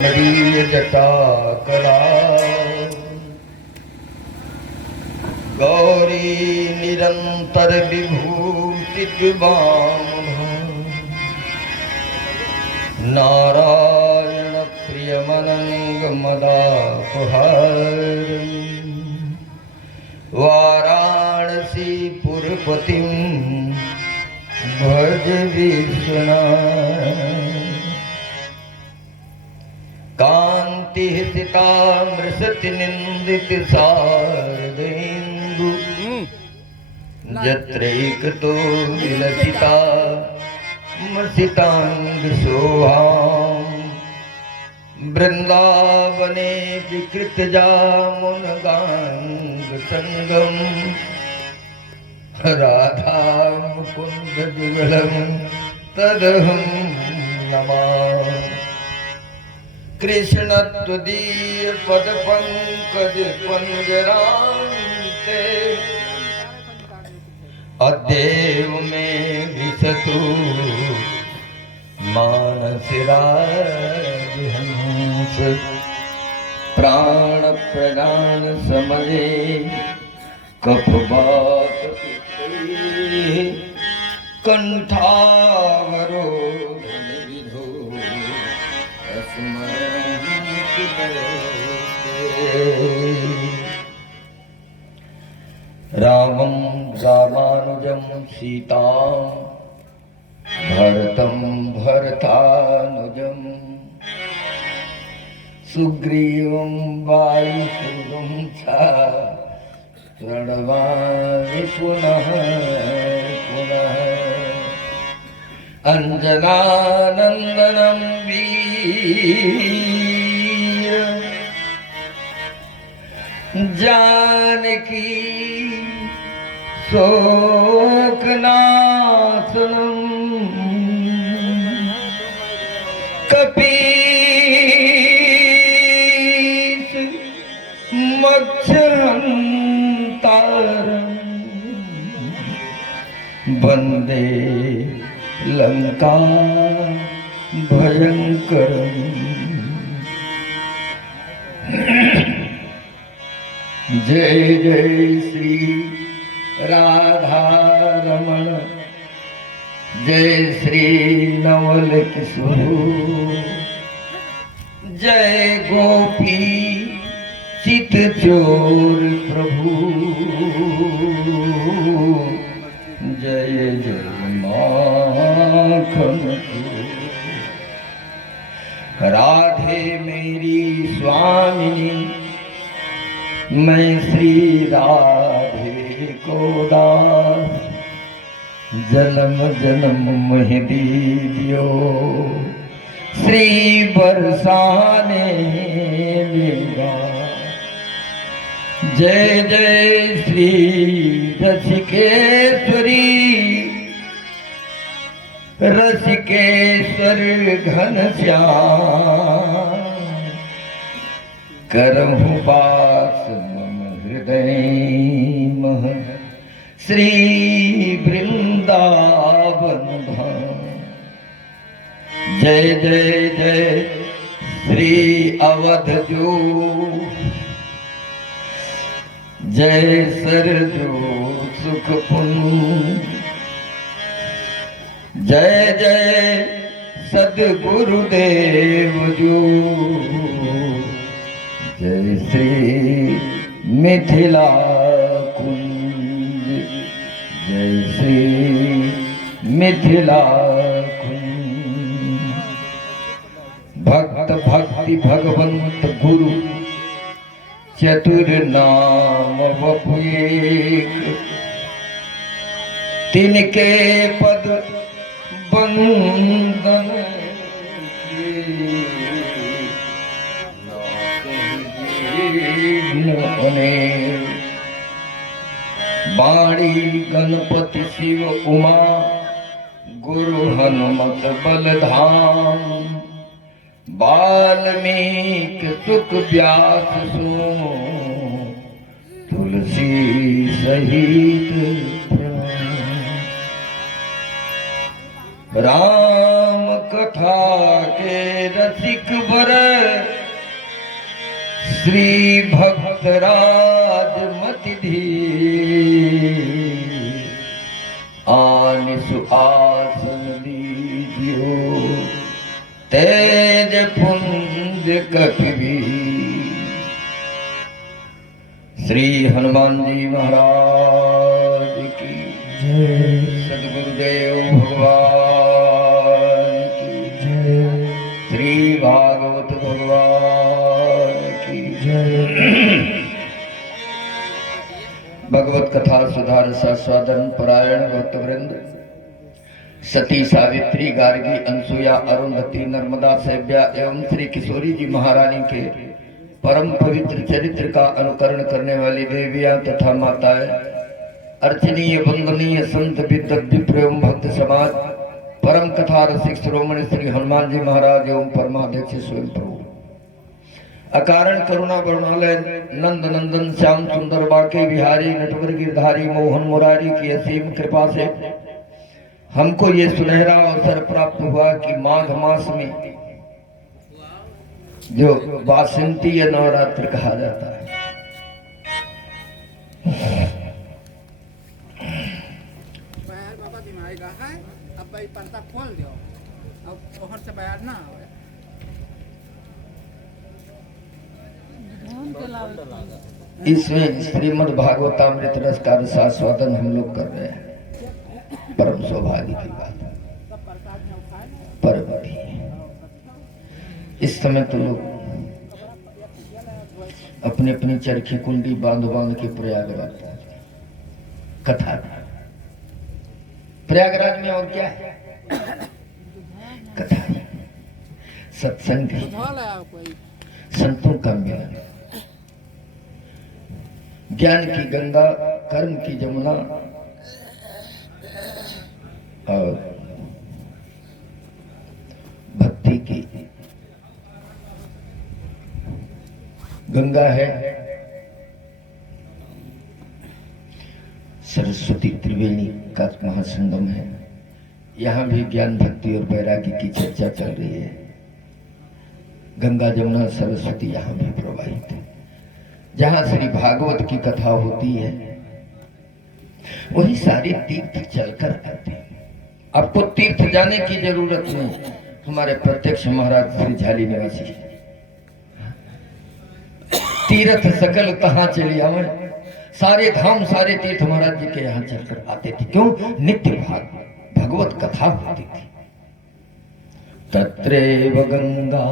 मरीय जटा कला गौरी निरंतर विभूषित वाम नारायण प्रियमनंग मदापहार वाराणसी पुरपतिं भज विश्वनाथ कांति सितामृषति निंदित शारदेन्दु जत्रैकतो विलसिता मसितांग शोभाम् वृंदावने विकृत जामुन गांग संगम राधा मुकुंद जुगलम तदहं नमामि कृष्ण त्वदीय पद पंकज पंजरान्ते अद्यैव मे विशतु मानसिराजहंस प्राण प्रदान समये कफवात कंठावरोधन विधो रामं रामानुजं सीतां भरतं भरतानुजं सुग्रीवं वायुसूदं च प्रणमामि पुनः पुनः अंजनानंदनं वीर जानकी शोकनाशनं कपीश मत्स्यहन्तारं वन्दे लंका भयंकरम् जय जय श्री राधा रमण जय श्री नवल किशोर जय गोपी चित चोर प्रभु जय जय माखन राधे मेरी स्वामिनी मैं श्री राधे को दास जन्म जन्म मह दीदियो श्री बरसाने लेगा जय जय श्री रसिकेश्वरी रसिकेश्वर घनश्याम करहु पास मम हृदय मह श्री वृंदावन धाम जय जय जय श्री अवध जो जय सरजो सुख पुंज जय जय सद्गुरुदेव जो जय श्री मिथिला कुंज जय श्री मिथिला कुंज भक्त भक्ति भगवंत गुरु चतुर नाम वपु एक तिनके पद बंदन बाणी गणपति शिव उमा गुरु हनुमत बलधाम वाल्मीकि सुख व्यास सो तुलसी सहित राम कथा के रसिक बर श्री भक्तराज मति धीर आनिसु आसन लीजियो तेज पुंज कपिवीर। श्री हनुमान जी महाराज की जय। सद्गुरुदेव भगवान की जय। श्री भागवत भगवान की जय। भगवत कथा सुधार स्वादन परायण भक्तवृंद, सती सावित्री गार्गी अनसुया अरुंधति नर्मदा सैब्या एवं श्री किशोरी जी महारानी के परम पवित्र चरित्र का अनुकरण करने वाली देवियां तथा माताएं, अर्चनीय वंदनीय संत विप्र एवं भक्त समाज, परम कथा रसिक शिरोमणि श्री हनुमान जी महाराज एवं परमाध्यक्ष स्वयं प्रभु, अकारण करुणा वर्णालय नंद नंदन श्याम सुंदर बाके बिहारी नटवर गिरधारी मोहन मुरारी की असीम कृपा से हमको ये सुनहरा अवसर प्राप्त हुआ कि माघ मास में जो वासंती या नवरात्र कहा जाता है, पर्दा खोल दो अब ओहर से बयान ना आवे। इसमें श्रीमद् भागवतामृत रस का रसास्वादन हम लोग कर रहे हैं। परम सौभाग्य की बात, परम भी। इस समय तो लोग अपनी अपनी चरखी कुंडी बांध बांध के प्रयागराज कथा। प्रयागराज में और क्या है? कथा, सत्संग, संतों का मिलन, ज्ञान की गंगा, कर्म की जमुना और भक्ति की गंगा है। सरस्वती त्रिवेणी का महासंगम है। यहाँ भी ज्ञान भक्ति और वैराग्य की चर्चा चल रही है। गंगा जमुना सरस्वती यहाँ भी प्रवाहित है। जहाँ श्री भागवत की कथा होती है वही सारे तीर्थ चलकर आते हैं। आपको तीर्थ जाने की जरूरत नहीं। हमारे प्रत्यक्ष महाराज श्री झाली निवासी तीर्थ सकल तहाँ चली आवे, सारे धाम सारे तीर्थ महाराज जी के यहाँ चलकर आते थे। क्यों? नित्य भगवत कथा होती थी। तत्रैव गंगा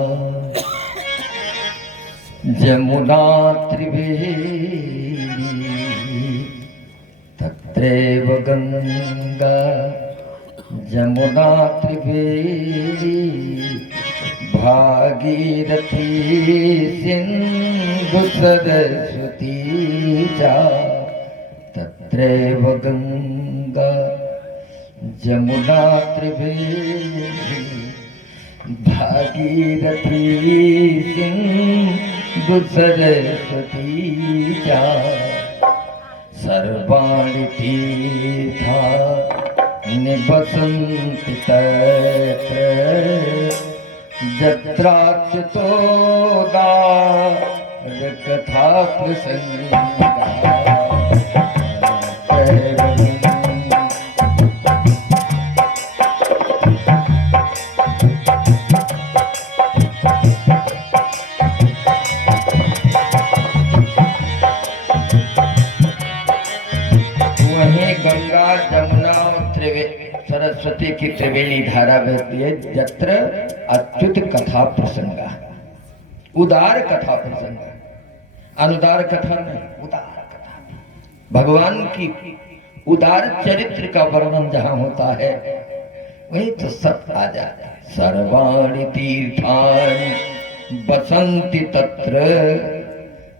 जमुना त्रिवेणी, तत्रैव गंगा जमुना त्रिवेणी, भागीरथी सिंधु सरस्वती चा, तत्रैव गंगा जमुना त्रिवेणी, भागीरथी सिंधु सरस्वती चा, सर्वाणि तीर्थानि वसन्ति तत्र, जत्राच्युतोदारकथा प्रसंगा। गंगा जमुना और सरस्वती की त्रिवेणी धारा बहती है। जत्र अच्युत कथा प्रसंगा, उदार कथा प्रसंगा, अनुदार कथा नहीं, उदार कथा। भगवान की उदार चरित्र का वर्णन जहाँ होता है वही तो सब आ जाता है। सर्वाणि तीर्थानि वसन्ति तत्र,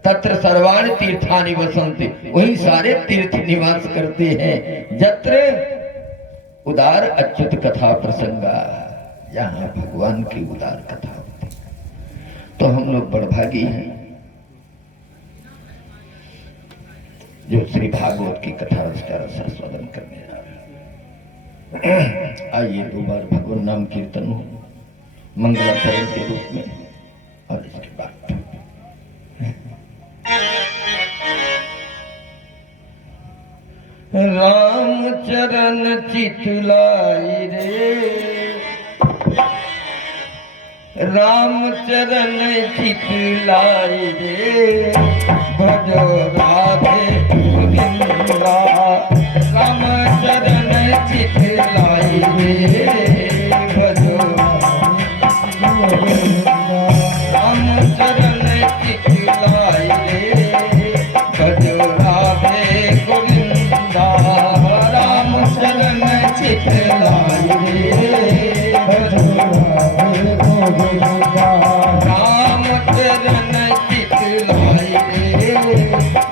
तत्र सर्वाणि तीर्थानि वसन्ति, वही सारे तीर्थ निवास करते हैं। जत्र उदार अच्युत कथा प्रसंगा, जहाँ भगवान की उदार कथा होती। तो हम लोग बड़भागी हैं जो श्री भागवत की कथा उसका रसास्वादन करने जा रहे हैं। आइए दो बार भगवान नाम कीर्तन हो मंगलाचरण के रूप में और इसके बाद चरण चितलाई रे, राम चरण चितलाई रे, भजो राधे गोविंदा। राम चरण चितलाई रे, भजो राम चरण चितलाई रे, भजो राधे गोविंदा। राम चरण चितलाई रे, भजो राधे गोविंदा। राम चरण चितलाई रे,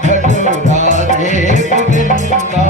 भजो राधे गोविंदा।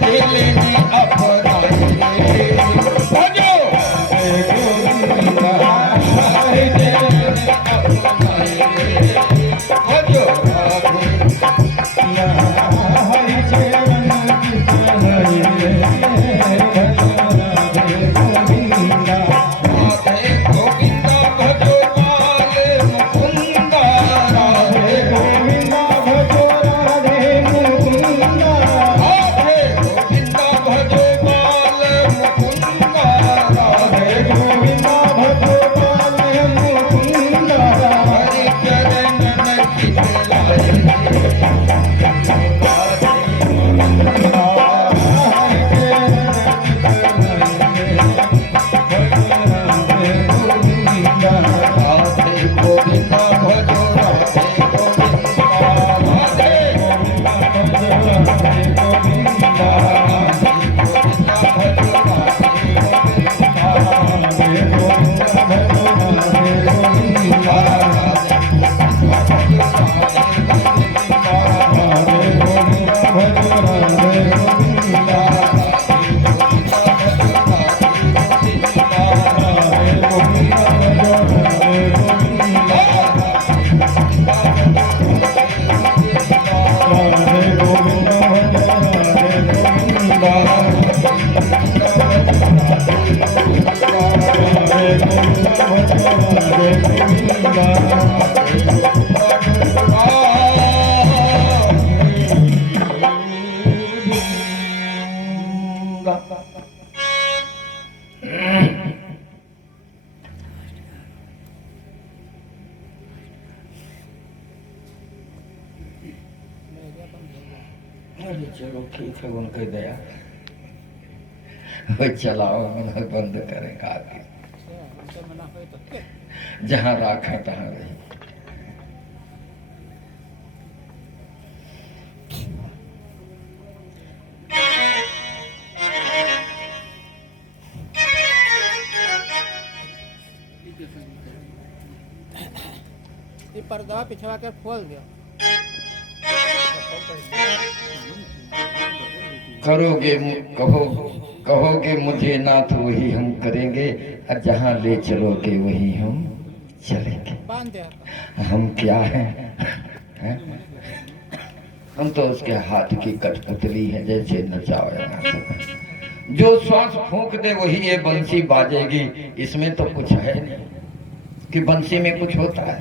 दिल ने अपनाए भजो हरि दिल ने अपनाए भजो हरि चरण चलो ठीक है, उनकी दया। चलाओ बंद करेगा आगे, जहाँ राखें तहाँ रही। ये पर्दा पिछवा के खोल दिया। करोगे कहोगे मुझे नाथ वही हम करेंगे, और जहाँ ले चलोगे वही हम चलेंगे। बांध दिया। हम क्या हैं है? हम तो उसके हाथ की कठपुतली है, जैसे नचाओ या नाचो। जो श्वास फूंक दे वही ये बंसी बाजेगी। इसमें तो कुछ है नहीं कि बंसी में कुछ होता है।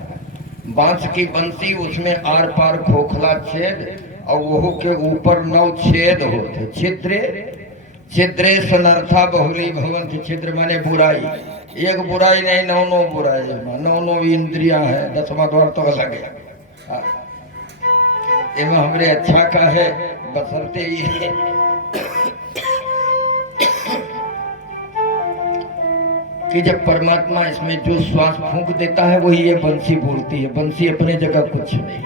बांस की बंसी, उसमें आर पार खोखला छेद और वो के ऊपर 9 छेद होते। छिद्रे छिद्रे सनर्था बहुली भवंत। छिद्र माने बुराई, एक बुराई नहीं 9 बुराई, 9 इंद्रियां है, 10वां द्वार तो अलग है। इनमें हमरे अच्छा का है बसरते ही कि जब परमात्मा इसमें जो श्वास फूंक देता है वही ये बंसी बोलती है। बंसी अपने जगह कुछ नहीं।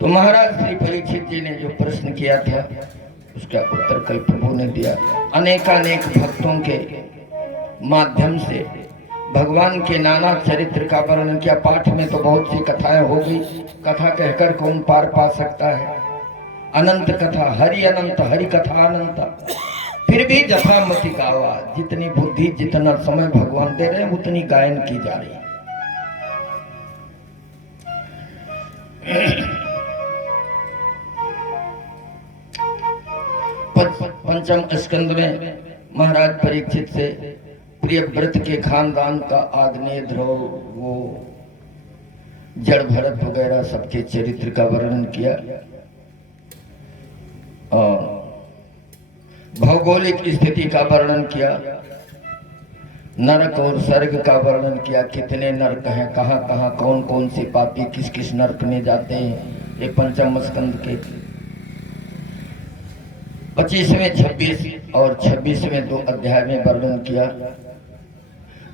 तो महाराज श्री परीक्षित जी ने जो प्रश्न किया था उसका उत्तर कल प्रभु ने दिया। अनेकानेक भक्तों के माध्यम से भगवान के नाना चरित्र का वर्णन किया। पाठ में तो बहुत सी कथाएं हो गई। कथा कहकर कौन पार पा सकता है? अनंत कथा, हरि अनंत, हरि कथा अनंत। फिर भी जथा मति गावा, जितनी बुद्धि जितना समय भगवान दे रहे हैं उतनी गायन की जा रही है। पंचम स्कंद में महाराज परीक्षित से प्रिय व्रत के खानदान का आग्नेय ध्रुव, वो जड़ भरत वगैरह सबके चरित्र का वर्णन किया और भौगोलिक स्थिति का वर्णन किया। नरक और स्वर्ग का वर्णन किया। कितने नरक हैं, कहाँ कहाँ कौन कौन से पापी किस किस नरक में जाते हैं। ये पंचम स्कंद के 25वें 26 और 26वें 2 अध्याय में वर्णन किया।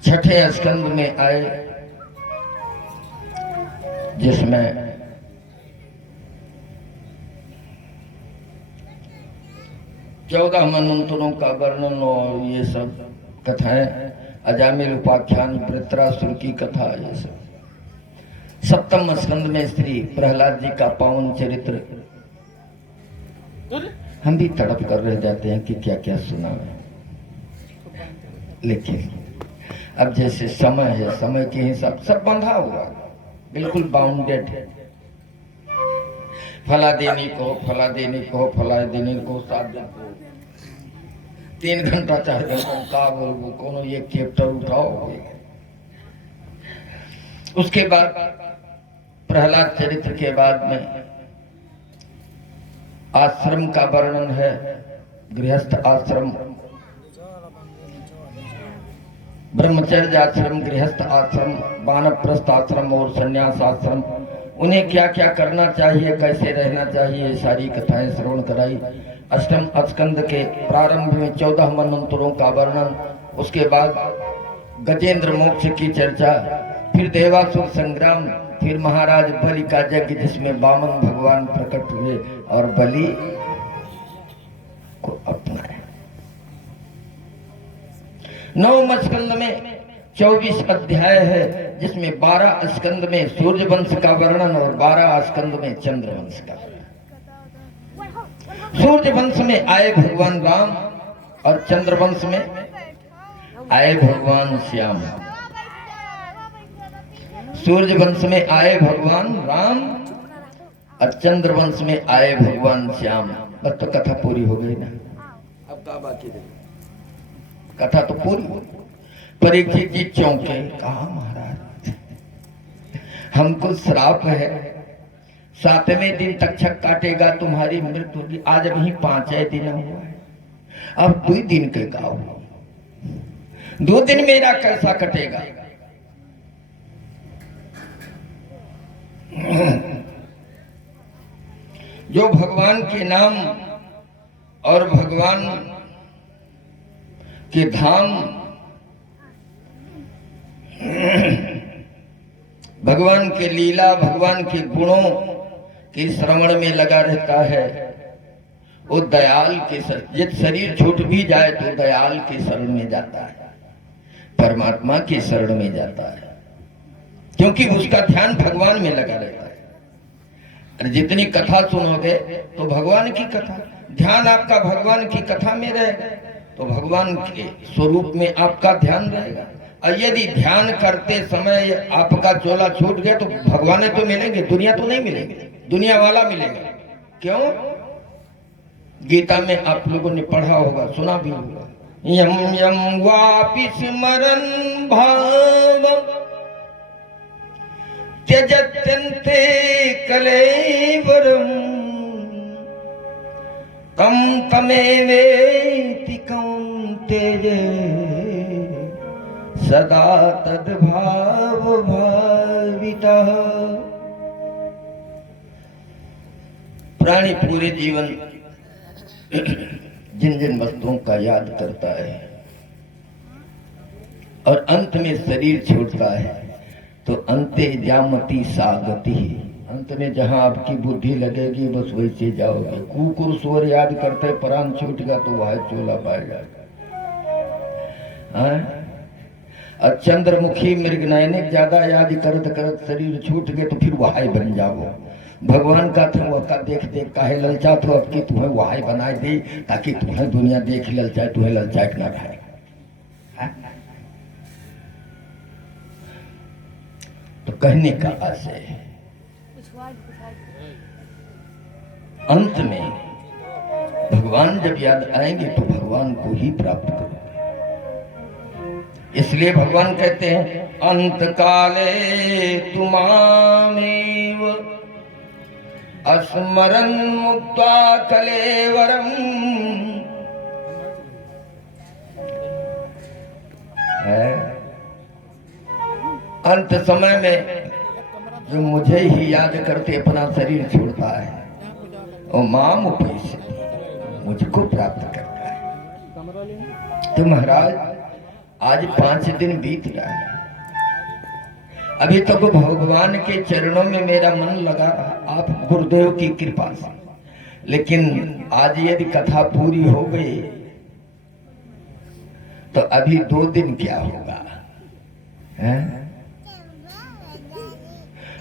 छठे स्कंद में आए जिसमें चौदह मनवंतरों का वर्णन और ये सब कथाएं, अजामिल उपाख्यान, वृत्रासुर की कथा, ये सब सप्तम स्कंद में श्री प्रहलाद जी का पावन चरित्र हम भी तड़प कर रह जाते हैं कि क्या क्या सुना है। लेकिन अब जैसे समय है, समय के हिसाब सब बंधा हुआ, बिल्कुल बाउंडेड है। फला देने को, फला देने को, फला देने को, 7 दिन को 3 घंटा 4 घंटा का बोलबो कोनो एक चैप्टर उठाओ। उसके बाद प्रहलाद चरित्र के बाद में आश्रम का वर्णन है। गृहस्थ आश्रम, ब्रह्मचर्य आश्रम, गृहस्थ आश्रम, वानप्रस्थ आश्रम और संन्यास आश्रम, उन्हें क्या क्या करना चाहिए, कैसे रहना चाहिए, सारी कथाएं श्रवण कराई। अष्टम स्कंद के प्रारंभ में 14 मनवंतरों का वर्णन, उसके बाद गजेंद्र मोक्ष की चर्चा, फिर देवासुर संग्राम, फिर महाराज बलि का यज्ञ जिसमें वामन भगवान प्रकट हुए और बलि को अपनाया। 9वें स्कंद में 24 अध्याय है, जिसमें 12 स्कंद में सूर्य वंश का वर्णन और 12 स्कंद में चंद्र वंश का वर्णन। सूर्य वंश में आए भगवान राम और चंद्र वंश में आए भगवान श्याम। सूर्य वंश में आए भगवान राम और चंद्र वंश में आए भगवान श्याम। बस तो कथा पूरी हो गई ना, अब क्या बाकी रही? कथा तो पूरी हो। परीक्षित जी चौंके, कहा महाराज हमको श्राप है, 7वें दिन तक्षक काटेगा, तुम्हारी मृत्यु होगी। आज अभी 5 दिन हुआ है, अब 2 दिन के का हुआ, 2 दिन मेरा कैसा कटेगा? जो भगवान के नाम और भगवान के धाम, भगवान के लीला, भगवान के गुणों के श्रवण में लगा रहता है, वो दयाल के जब शरीर छूट भी जाए तो दयाल के शरण में जाता है, परमात्मा के शरण में जाता है, क्योंकि उसका ध्यान भगवान में लगा रहता है। और जितनी कथा सुनोगे तो भगवान की कथा, ध्यान आपका भगवान की कथा में रहेगा तो भगवान के स्वरूप में आपका ध्यान रहेगा। और यदि ध्यान करते समय आपका चोला छूट गया तो भगवान तो मिलेंगे, दुनिया तो नहीं मिलेगी, दुनिया वाला मिलेगा। क्यों? गीता में आप लोगों ने पढ़ा होगा, सुना भी होगा, यम यम वापि स्मरन् भावम् त्यजत्यन्ते कलेवरम् तं तमेवेति कौन्तेय सदा तद्भाव भावितः। प्राणी पूरे जीवन जिन जिन वस्तुओं का याद करता है और अंत में शरीर छूटता है तो अंते जामति सागति, अंत में जहां आपकी बुद्धि लगेगी बस वैसे जाओगे। कुकुर स्वर याद करते प्राण छूट गया तो वह चोला पाएगा। और चंद्रमुखी मृगनयनिक ज्यादा याद करत करत शरीर छूट गए तो फिर वहाई बन जाओ। भगवान का था देख देख काहे ललचात हो, अब की तुम्हें वहाई बनाए दी ताकि तुम्हें दुनिया देख ललचाए, तुम्हें ललचाए ना खाए। तो कहने का आशय है अंत में भगवान जब याद आएंगे तो भगवान को ही प्राप्त करो। इसलिए भगवान कहते हैं अंत काले तुमामेव अस्मरन् मुक्त्वा कलेवरम्। अंत समय में जो मुझे ही याद करके अपना शरीर छोड़ता है और माम उपैसे मुझको प्राप्त करता है। तो महाराज आज 5 दिन बीत रहा है, अभी तक तो भगवान के चरणों में मेरा मन लगा रहा, आप गुरुदेव की कृपा से। लेकिन आज यदि कथा पूरी हो गई तो अभी 2 दिन क्या होगा है?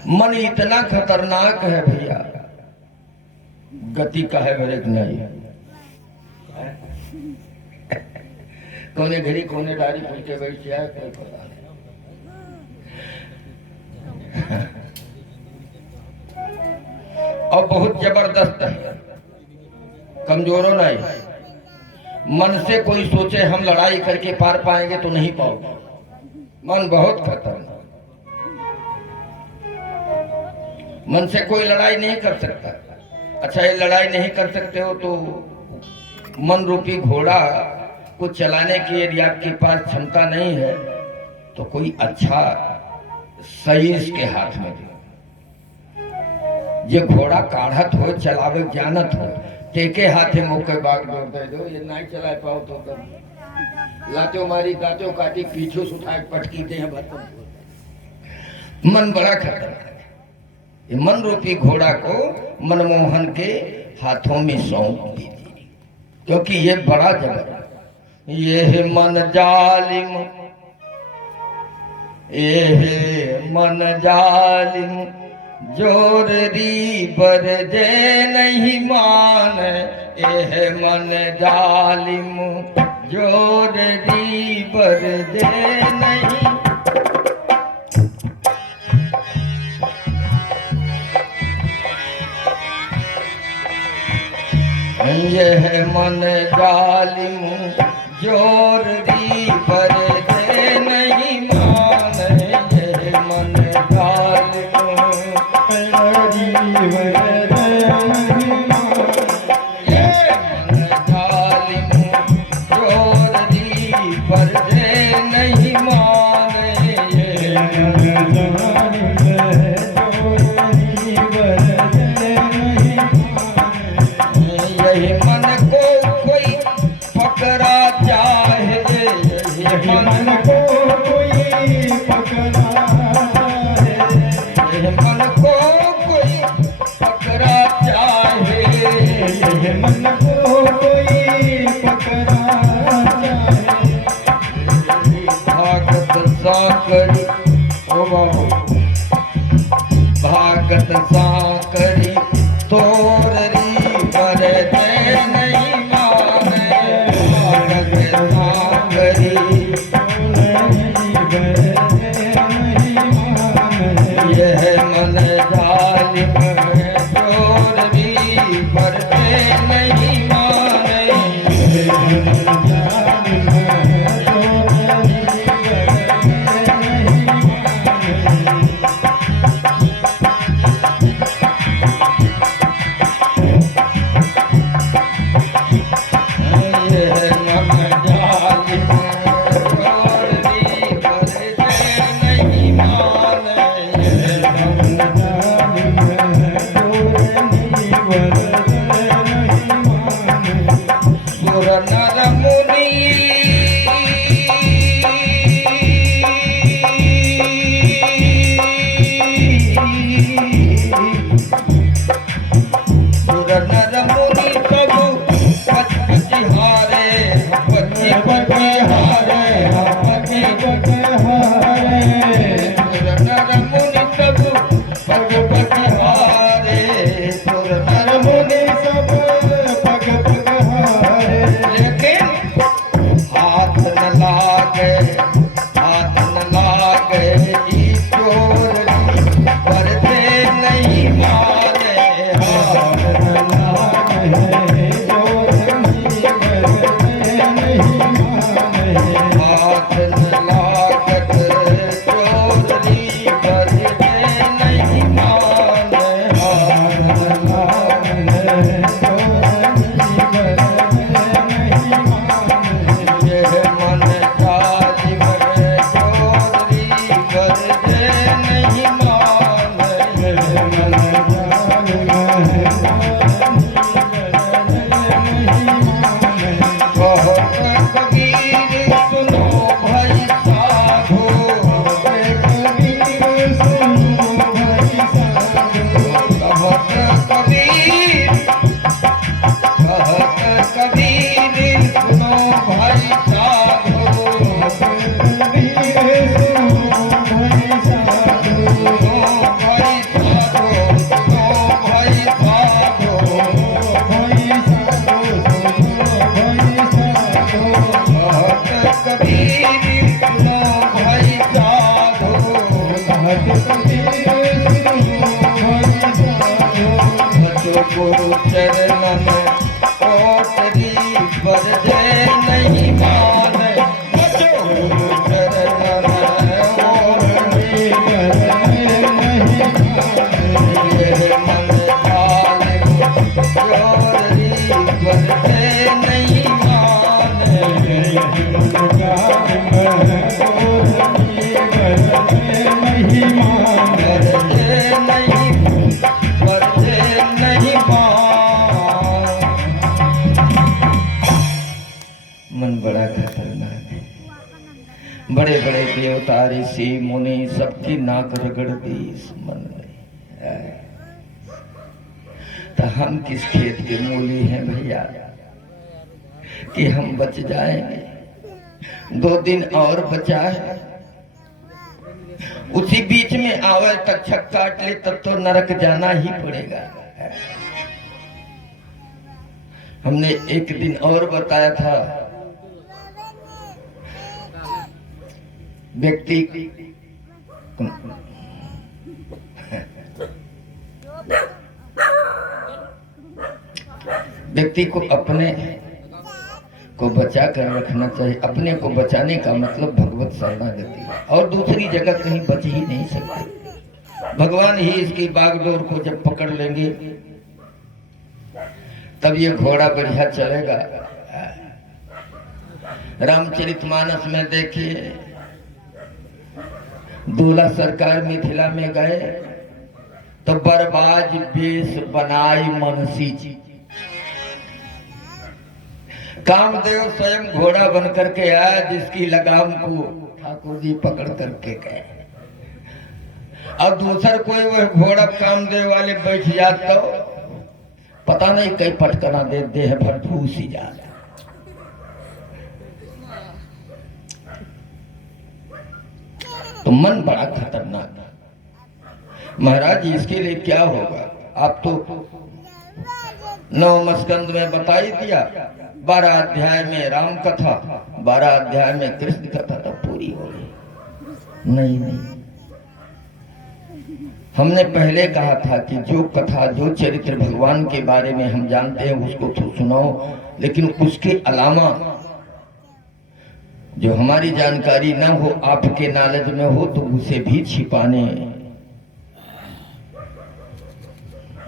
मन इतना खतरनाक है भैया, गति का है ब्रेक नहीं। कोने घड़ी कोने डारी पूछते बैठ जाए कोई पता नहीं। और बहुत जबरदस्त है, कमजोरों नहीं। मन से कोई सोचे हम लड़ाई करके पार पाएंगे तो नहीं पाओगे, मन बहुत खतरनाक। मन से कोई लड़ाई नहीं कर सकता। अच्छा, ये लड़ाई नहीं कर सकते हो तो मन रूपी घोड़ा को चलाने की यदि आपके पास क्षमता नहीं है तो कोई अच्छा सईस के हाथ में दे। ये घोड़ा काढ़त हो, चलावे जानत हो, टेके हाथे मौके बाग जोड़ दे दो, ये नहीं चला पाओ तो कर लातो मारी दांतों काटी पीछू सुठा पटकी दे हैं बर्तन। मन बड़ा खतरनाक है। ये मन रूपी घोड़ा को मनमोहन के हाथों में सौंप दीजिए, क्योंकि ये बड़ा जबर। ये मन जालिम, ये मन जालिम, जोर री बर जे नहीं मान। ये मन जालिम, जोर री बर जे नहीं। ये मन जालिम, जोर दी पर दे नहीं मान। ये मन जालिम, जोर दी पर दे नहीं मान। ये मन जालिम, जोर दी पर दे नहीं मान। ये मन जालिम, जोर दी पर दे नहीं मान। यही मन को कोई पकड़ा चाहे, यही मन को कोई पकड़ा चाहे, यही मन को कोई पकड़ा चाहे, यही मन को कोई पकड़ा चाहे। भागत साकरी ओ बाबू, भागत साकरी तोररी पर दे नहीं माने। भागत साकरी तोररी पर दे नहीं माने। यह मन जालिम, चोररी पर दे नहीं माने। यह मन जालिम, चोररी पर दे नहीं माने। भाई गुरु चरणन कोटरी बरजे नहीं माने बचो गुरु चरणन कोटरी बरजे नहीं माने मन काल कोटरी बरजे नहीं माने मन काल कोटरी बरजे नहीं माने मन बड़ा खतरनाक है। बड़े बड़े देवता ऋषि मुनि सबकी नाक रगड़ दी इस मन में। तो हम किस खेत के मूली हैं भैया कि हम बच जाएंगे। 2 दिन और बचा है, उसी बीच में आवे तक छक काट ले तब तो नरक जाना ही पड़ेगा। हमने एक दिन और बताया था, व्यक्ति को अपने को बचा कर रखना चाहिए। अपने को बचाने का मतलब भगवत शरणागति है, और दूसरी जगह कहीं बच ही नहीं सकते। भगवान ही इसकी बागडोर को जब पकड़ लेंगे तब ये घोड़ा बढ़िया चलेगा। रामचरितमानस में देखिए, दूल्हा सरकार मिथिला में गए तो बरबाज बेश बनाई मनसी जी। कामदेव स्वयं घोड़ा बन करके आया, जिसकी लगाम को ठाकुर जी पकड़ करके गए। अब दूसर कोई वह घोड़ा कामदेव वाले बैठ जात तो पता नहीं कई पटकना दे देह भर फूस ही जाता। तो मन बड़ा खतरनाक है महाराज। इसके लिए क्या होगा? आप तो 9 स्कंद में बता ही दिया। 12 अध्याय में राम कथा, 12 अध्याय में कृष्ण कथा तो पूरी हो गई। नहीं, हमने पहले कहा था कि जो कथा, जो चरित्र भगवान के बारे में हम जानते हैं उसको तो सुनाओ, लेकिन उसके अलावा जो हमारी जानकारी ना हो, आपके नॉलेज में हो, तो उसे भी छिपाने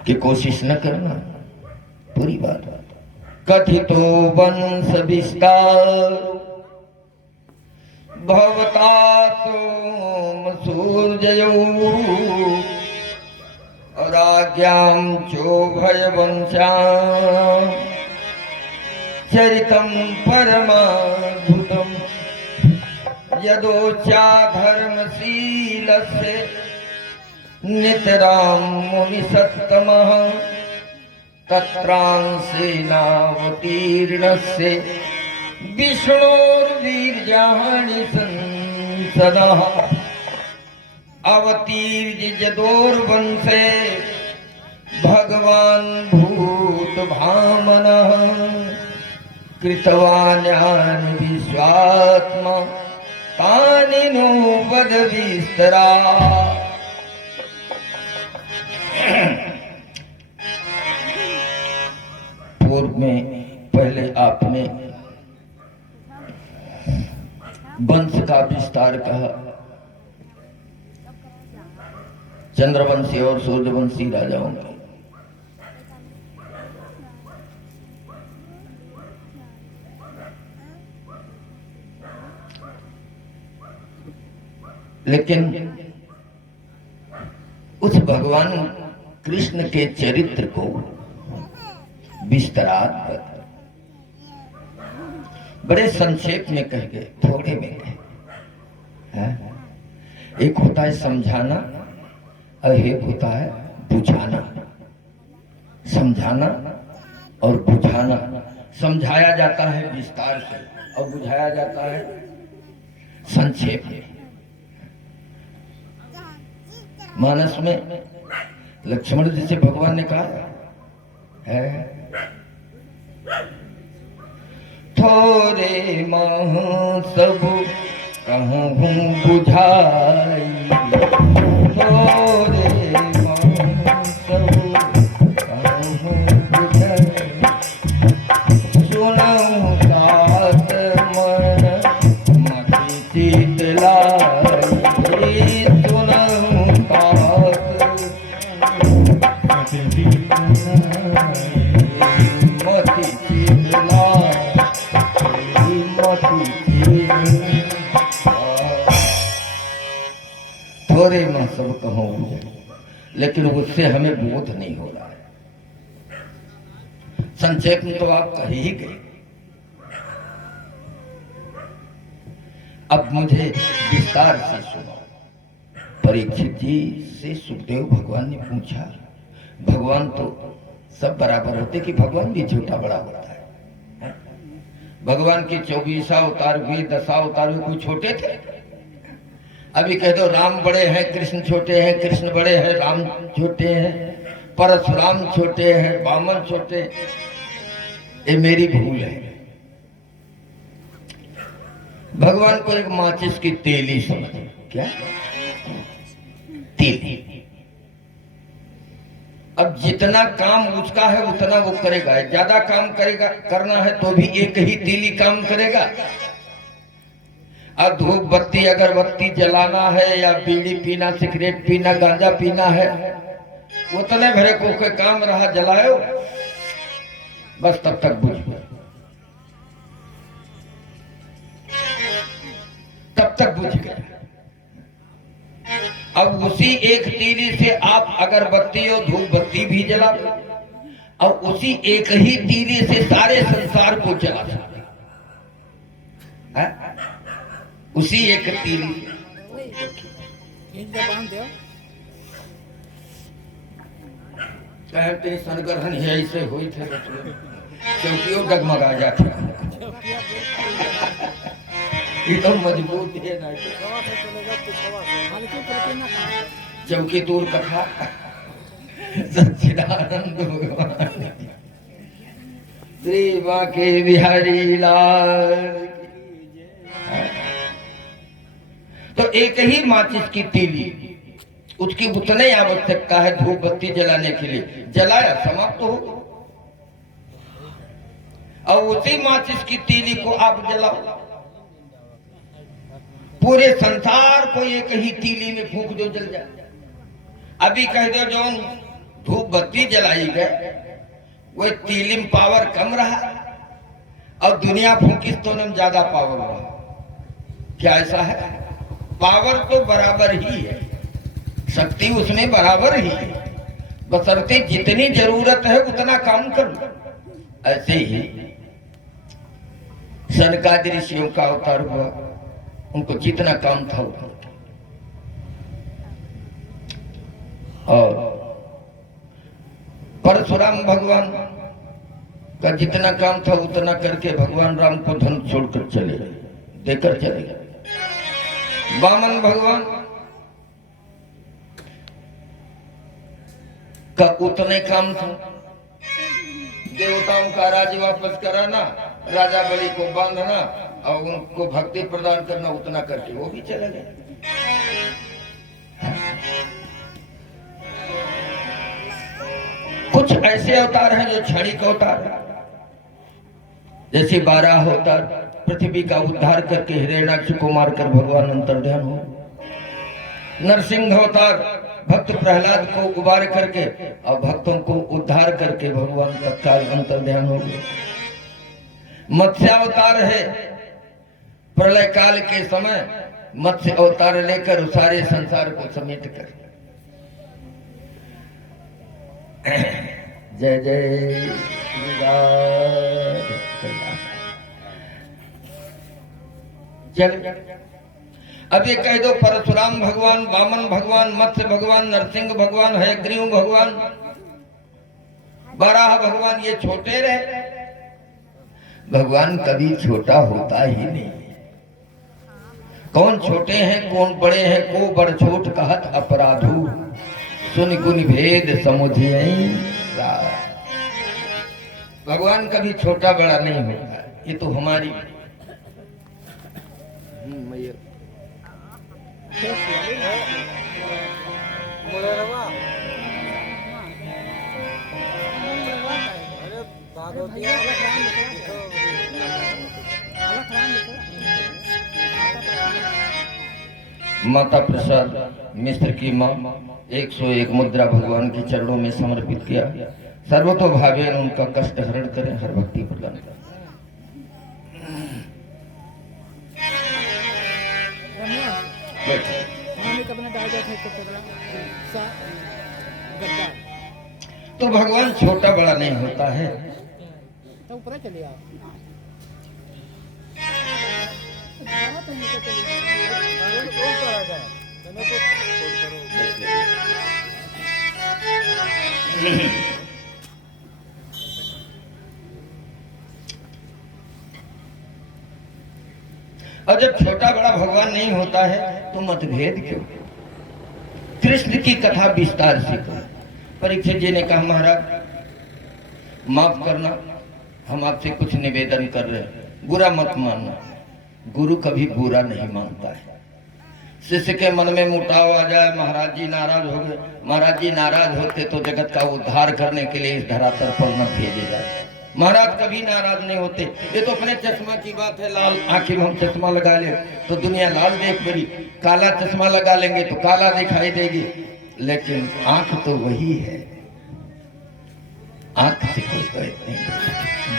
की कोशिश न करना। पूरी बात कथितो वंश विस्तार भवता सोम सूर्ययो राज्ञां चोभय वंशां चरितं परमाद्भुतम् यदोचा धर्मशीलस्य नितरां मुनिसत्तमः तत्रांसेनावतीर्णस्य विष्णोर्वीर्याणि संसदः अवतीर्य यदोर्वंशे भगवान् भूतभामनः कृतवान्यानि विश्वात्मा तानि नो वद विस्तरा। पूर्व में पहले आपने वंश का विस्तार कहा, चंद्रवंशी और सूर्यवंशी राजाओं का। लेकिन उस भगवान कृष्ण के चरित्र को विस्तार बड़े संक्षेप में कह गए, थोड़े में कहे। एक होता है समझाना और एक होता है बुझाना। समझाना और बुझाना। समझाया जाता है विस्तार से और बुझाया जाता है संक्षेप में। मानस में लक्ष्मण जी से भगवान ने कहा है, थोरे माह सब कहूँ बुझाई, थोरे माह सब कहूँ मोती चितला मोती थोड़े मैं सब कहूँ, लेकिन उससे हमें बोध नहीं हो रहा है। संक्षेप में तो आप कह ही गए। अब मुझे विस्तार से सुनो। परीक्षित जी से सुखदेव भगवान ने पूछा, भगवान तो सब बराबर होते कि भगवान भी छोटा बड़ा होता है? भगवान के 24 अवतार हुए, 10 अवतार हुए, कोई छोटे थे? अभी कह दो राम बड़े हैं कृष्ण छोटे हैं, कृष्ण बड़े हैं राम छोटे हैं, परशुराम छोटे हैं वामन छोटे। ये मेरी भूल है। भगवान को एक माचिस की तेली समझे। क्या तेली? अब जितना काम उसका है उतना वो करेगा, ज्यादा काम करेगा करना है तो भी एक ही तीली काम करेगा। अब धूप बत्ती अगरबत्ती जलाना है या बीड़ी पीना, सिगरेट पीना, गांजा पीना है, उतने भरे को कोई काम रहा जलायो, बस तब तक बुझ गया, तब तक बुझ गया। अब उसी एक तीली से आप अगरबत्ती और धूप बत्ती भी जला दो, और उसी एक ही तीली से सारे संसार को जला सकते हैं। उसी एक तीली कहते सनगरहन ऐसे हुई थे, चौकियों डगमगा जाती। ये तो मजबूत है ना, चौकी दूर कथा सच्चिदानंद भगवान श्री बांके बिहारी लाल। तो एक ही माचिस की तीली, उसकी उतने आवश्यकता है धूप बत्ती जलाने के लिए, जलाया समाप्त हो। और उसी माचिस की तीली को आप जलाओ, पूरे संसार को एक ही तीली में फूंक दो, जल जाए। अभी कह दो जो धूप बत्ती जलाई गए वो तीली में पावर कम रहा और दुनिया फूंकी तो ज्यादा पावर रहा। क्या ऐसा है? पावर तो बराबर ही है, शक्ति उसमें बराबर ही है, बशर्ते जितनी जरूरत है उतना काम करो। ऐसे ही सनकादि ऋषियों का अवतार हुआ, उनको जितना काम था उतना। और परशुराम भगवान का जितना काम था उतना करके भगवान राम को धनुष छोड़कर चले गए, देकर चले गए। वामन भगवान का उतने काम था, देवताओं का राज्य वापस कराना, राजा बलि को बांधना और उनको भक्ति प्रदान करना, उतना करके वो भी चले गए। कुछ ऐसे अवतार हैं जो क्षणिक अवतार है, जैसे 12 अवतार पृथ्वी का उद्धार करके हिरण्याक्ष को मारकर भगवान अंतर्ध्यान हो। नरसिंह अवतार भक्त प्रहलाद को उबार करके और भक्तों को उद्धार करके भगवान तत्काल अंतर्ध्यान हो गए। मत्स्यावतार है, प्रलय काल के समय मत्स्य अवतार लेकर सारे संसार को समेट कर। जय जय चल। अब ये कह दो परशुराम भगवान, वामन भगवान, मत्स्य भगवान, नरसिंह भगवान, हयग्रीव भगवान, बराह भगवान, ये छोटे रहे। भगवान कभी छोटा होता ही नहीं। कौन छोटे हैं कौन बड़े हैं, को बड़ छोट कहत अपराधु, सुन गुण भेद समुझिए। भगवान कभी छोटा बड़ा नहीं होता, ये तो हमारी माता प्रसाद मिश्र की माँ 101 मुद्रा भगवान के चरणों में समर्पित किया। सर्वतोभावेन उनका कष्ट हरण करें, हर भक्ति प्रदान करें। बैठे। तो भगवान छोटा बड़ा नहीं होता है। तो ऊपर चलिए आप। और जब छोटा बड़ा भगवान नहीं होता है तो मतभेद क्यों? कृष्ण की कथा विस्तार से करो। परीक्षित जी ने कहा, महाराज माफ करना, हम आपसे कुछ निवेदन कर रहे हैं, बुरा मत मानना। गुरु कभी बुरा नहीं मानता है। शिष्य के मन में मुटाव आ जाए, महाराज जी नाराज हो गए, महाराज जी नाराज होते तो जगत का उद्धार करने के लिए इस धरातल पर न भेजे जाए। महाराज कभी नाराज नहीं होते। ये तो अपने चश्मा की बात है, लाल आंखें में हम चश्मा लगा ले तो दुनिया लाल देख पड़ी, काला चश्मा लगा लेंगे तो काला दिखाई देगी, लेकिन आंख तो वही है, आंख से कोई द्वैत नहीं।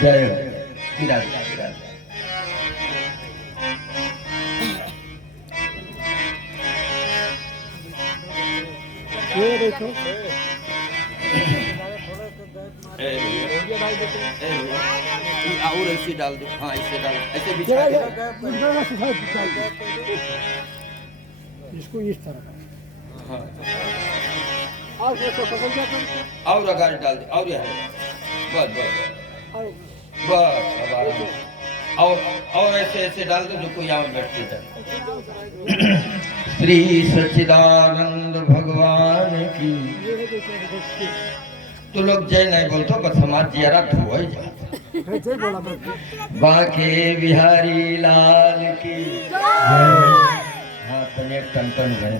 जय हो विराज विराज। ये देखो और ऐसे डाल दो। हाँ ऐसे डाल, ऐसे बिछा दो। इसको इस तरह। हाँ और और अगार डाल दे, और यार बस बस बस और ऐसे ऐसे डाल दो जो कोई यहाँ बैठते जाए। श्री सच्चिदानंद भगवान की। तो लोग जय नहीं बोलते, बस हमारा जियारा धुआ ही जाता। बांके बिहारी लाल की हाँ तने टन टन भरे।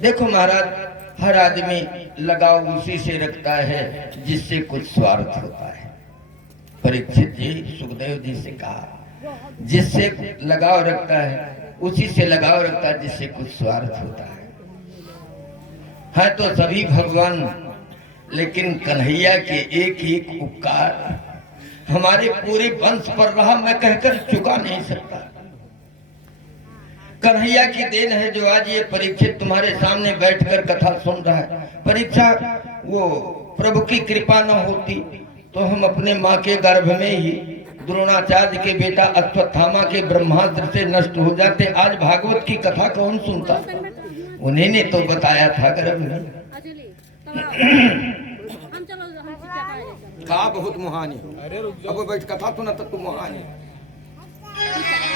देखो महाराज, हर आदमी लगाव उसी से रखता है जिससे कुछ स्वार्थ होता है। परीक्षित जी सुखदेव जी से कहा, जिससे लगाव रखता है उसी से लगाव रखता है जिससे कुछ स्वार्थ होता है तो सभी भगवान, लेकिन कन्हैया के एक एक उपकार हमारे पूरे वंश पर रहा, मैं कहकर चुका नहीं सकता। कन्हैया की देन है जो आज ये परीक्षित तुम्हारे सामने बैठकर कथा सुन रहा है। परीक्षा वो प्रभु की कृपा न होती तो हम अपने माँ के गर्भ में ही द्रोणाचार्य के बेटा अश्वत्थामा के ब्रह्मास्त्र से नष्ट हो जाते। आज भागवत की कथा कौन सुनता? उन्हीं ने तो बताया था गर्भ में। कहा बहुत मुहानी, अब बैठ कथा सुना तो तुम मुहानी।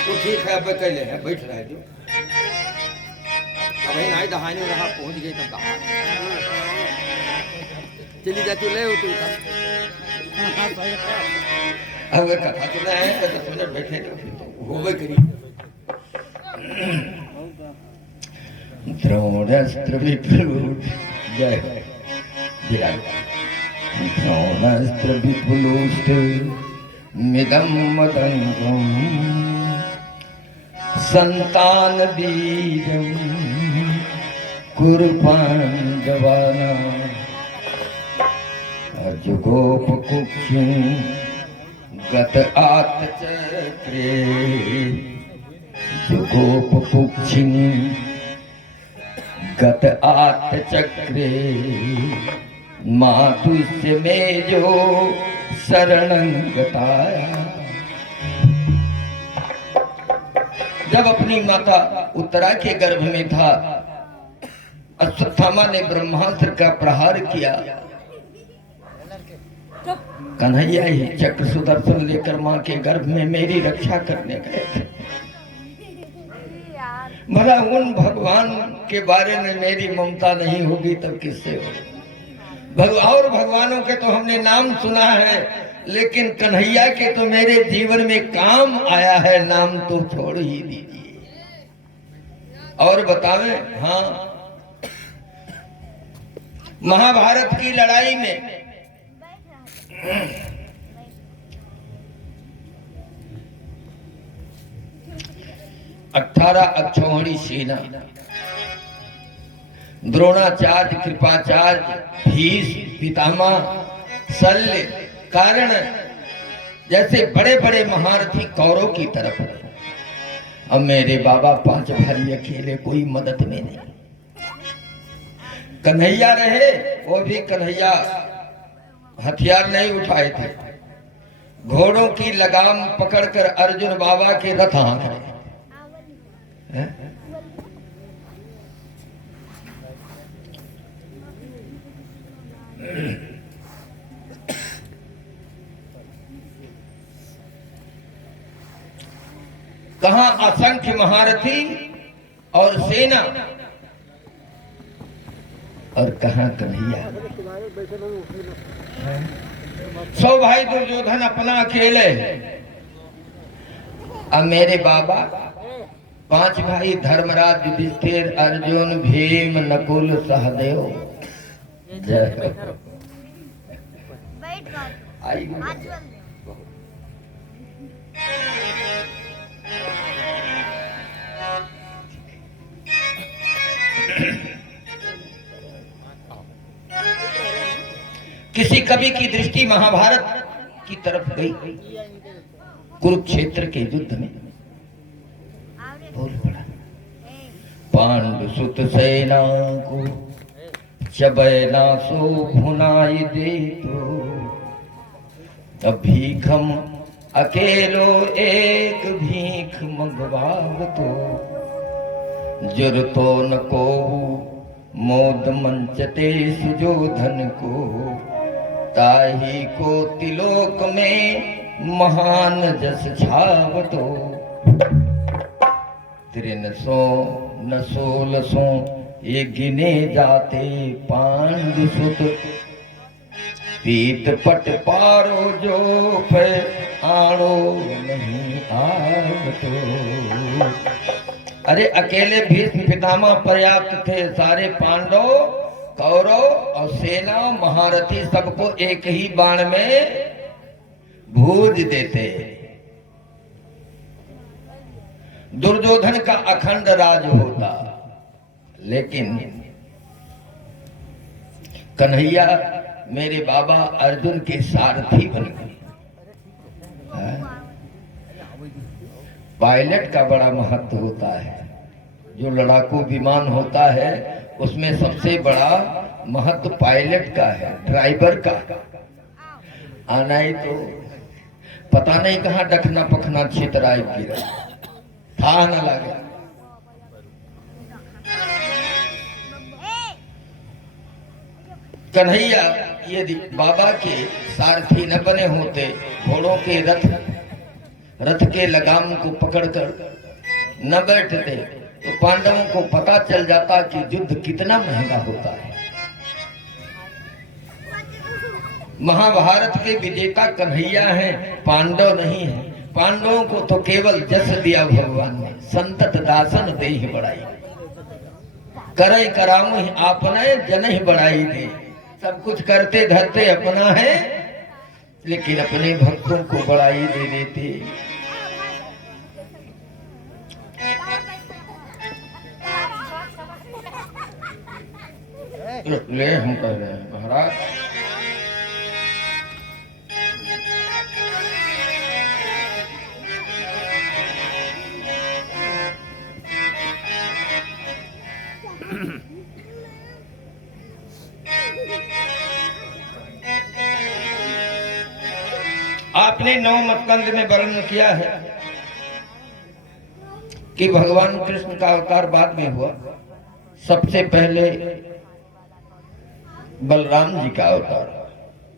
तो ठीक है, अब कैले हैं, बैठ रहे जो अब नहीं दहाने रहा, पहुंच गए तब कहा चली जा, तू ले तू अब कथा सुना है, 10 मिनट बैठे तो हो गए करी। द्रोणास्त्र विपुल जय विराज। द्रोणास्त्र विपुलोष्ट मिदं मदंगम संतान बीजम कुरु पांडवाना अजुगोप कुक्षि गत आत्मचक्रे जुगोप कुक्षि गत आत्मचक्रे मातुस्य में जो शरणं गताया। जब अपनी माता उत्तरा के गर्भ में था, अश्वत्थामा ने ब्रह्मास्त्र का प्रहार किया। कन्हैया ही चक्र सुदर्शन लेकर माँ के गर्भ में मेरी रक्षा करने गए थे। भला उन भगवान के बारे में मेरी ममता नहीं होगी तब किससे होगी? और भगवानों के तो हमने नाम सुना है, लेकिन कन्हैया के तो मेरे जीवन में काम आया है, नाम तो छोड़ ही दीजिए। और बतावे, हाँ महाभारत की लड़ाई में 18 अक्षौहिणी सेना, द्रोणाचार्य, कृपाचार्य, भीष्म, पितामह, शल्य, कारण जैसे बड़े बड़े महारथी कौरव की तरफ है। अब मेरे बाबा 5 भाई अकेले, कोई मदद में नहीं। कन्हैया रहे, वो भी कन्हैया हथियार नहीं उठाए थे, घोड़ों की लगाम पकड़कर अर्जुन बाबा के रथ हाँक रहे हैं। कहां असंख्य महारथी और सेना, और कहां कन्हैया। 100 भाई दुर्योधन अपना अकेले। अब मेरे बाबा 5 भाई धर्मराज, युधिष्ठिर, अर्जुन, भीम, नकुल, सहदेव। आई किसी कवि की दृष्टि महाभारत की तरफ गई। कुरुक्षेत्र के युद्ध में बोल पड़ा, पांडु सुत सेना को चबैना सो भुनाई दे तो भीखम अकेलो एक भीख मंगवाव तो जुरतो न को मोद मंचते सुजोधन को ताही को तिलोक में महान जस छावतो 300 न 1600 ये गिने जाते पांडु सुत पीत पट पारो जो पे आड़ो नहीं आवतो। अरे अकेले भीष्म पितामह पर्याप्त थे, सारे पांडव, कौरव और सेना महारथी सबको एक ही बाण में भूज देते। दुर्योधन का अखंड राज होता, लेकिन कन्हैया मेरे बाबा अर्जुन के सारथी बन गए। पायलट का बड़ा महत्व होता है। जो लड़ाकू विमान होता है उसमें सबसे बड़ा महत्व पायलट का है, ड्राइवर का। आना ही तो पता नहीं कहाँ डखना पखना छितराई गिरा, था न लगे। कन्हैया यदि बाबा के सारथी न बने होते, घोड़ों के रथ के लगाम को पकड़कर न बैठते, तो पांडवों को पता चल जाता कि युद्ध कितना महंगा होता है। महाभारत के विजेता कन्हैया हैं, पांडव नहीं है। पांडवों को तो केवल जस दिया भगवान ने, संतत दासन दे ही बढ़ाई, करे कराऊं ही आपने जन ही बढ़ाई दे। सब कुछ करते धरते अपना है, लेकिन अपने भक्तों को बढ़ाई दे देते। ले हम कह रहे हैं महाराज, आपने 9 स्कंद में वर्णन किया है कि भगवान कृष्ण का अवतार बाद में हुआ। सबसे पहले बलराम जी का अवतार,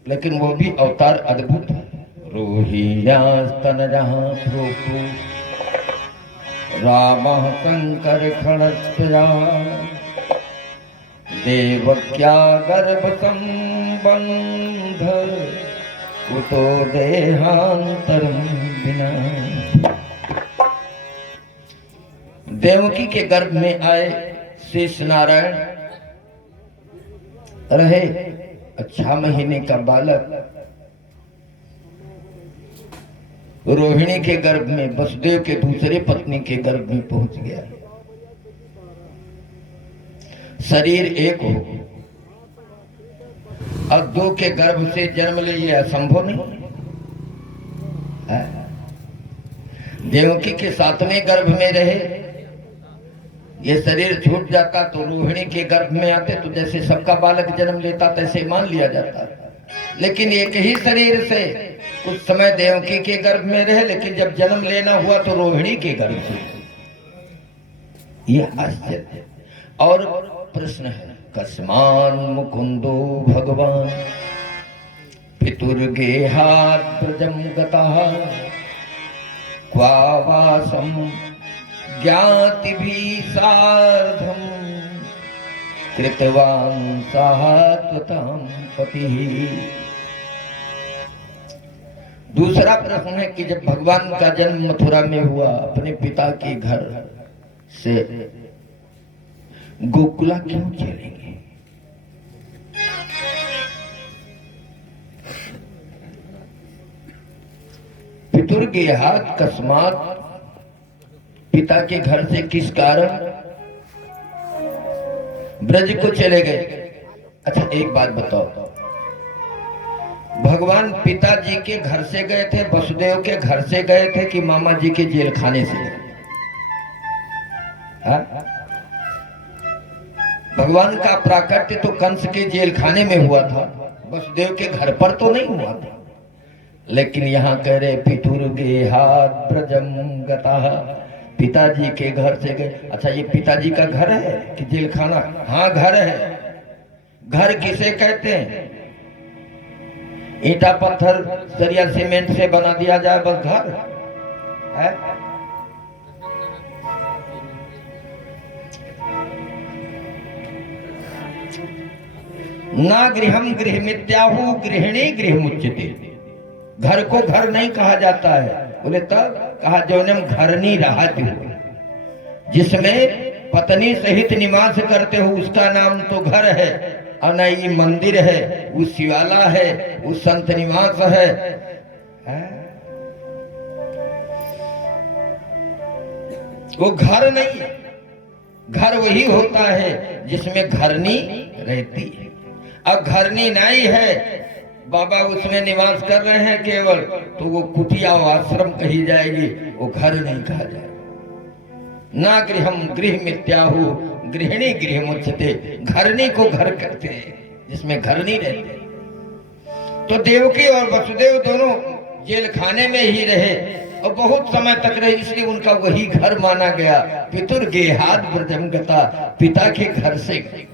लेकिन वो भी अवतार अद्भुत है। रोहिण्यास्तन जहां प्रोपु रामः शंकर खड़स्त्या देवक्या गर्भ संबंध कुतो देहांतरम बिना। देवकी के गर्भ में आए शेष नारायण रहे 6 महीने का बालक, रोहिणी के गर्भ में, वसुदेव के दूसरे पत्नी के गर्भ में पहुंच गया। शरीर एक हो और दो के गर्भ से जन्म ले, ये असंभव नहीं है। देवकी के सातवें गर्भ में रहे, ये शरीर छूट जाता तो रोहिणी के गर्भ में आते तो जैसे सबका बालक जन्म लेता तैसे मान लिया जाता। लेकिन एक ही शरीर से कुछ समय देवकी के गर्भ में रहे, लेकिन जब जन्म लेना हुआ तो रोहिणी के गर्भ से। यह आश्चर्य। और प्रश्न है, कस्मान मुकुंदो भगवान पितुर्गेहात् ब्रजम गतः क्वावासम ज्ञातिभिः सार्धम कृतवान् सात्वतां पतिः। दूसरा प्रश्न है कि जब भगवान का जन्म मथुरा में हुआ, अपने पिता के घर से गोकुला क्यों चलेंगे? पितुर्गेहात् कस्मात्, पिता के घर से किस कारण ब्रज को चले गए? अच्छा एक बात बताओ, भगवान पिताजी के घर से गए थे, वसुदेव के घर से गए थे कि मामा जी के जेल खाने से? भगवान का प्राकट्य तो कंस के जेल खाने में हुआ था, वसुदेव के घर पर तो नहीं हुआ था। लेकिन यहाँ कह रहे पितुर्गेहात् ब्रजम गतः, पिताजी के घर से गए। अच्छा ये पिताजी का घर है कि जेल खाना? हाँ घर है। घर किसे कहते हैं? ईंटा पत्थर सरिया सीमेंट से बना दिया जाए बस घर है? ना गृहम गृहमित्याहु गृहिणी गृहमुच्यते। घर को घर नहीं कहा जाता है। बोले तब कहा जौनम घरनी राहत हो, जिसमें पत्नी सहित निवास करते हो उसका नाम तो घर है। और न ये मंदिर है, वो शिवाला है, वो संत निवास है। वो घर नहीं, घर वही होता है जिसमें घरनी रहती है। अब घरनी नहीं है, बाबा उसमें निवास कर रहे हैं केवल, तो वो कुटिया आश्रम कही जाएगी, वो घर नहीं कहा जाएगा। ना गृहम गृह मित्याहु गृहिणी गृह मुच्यते। घरनी को घर कहते हैं जिसमें घरनी रहते। तो देवकी और वसुदेव दोनों जेल खाने में ही रहे और बहुत समय तक रहे, इसलिए उनका वही घर माना गया। पितुर्गेहात् ब्रजम गतः, पिता के घर से गए।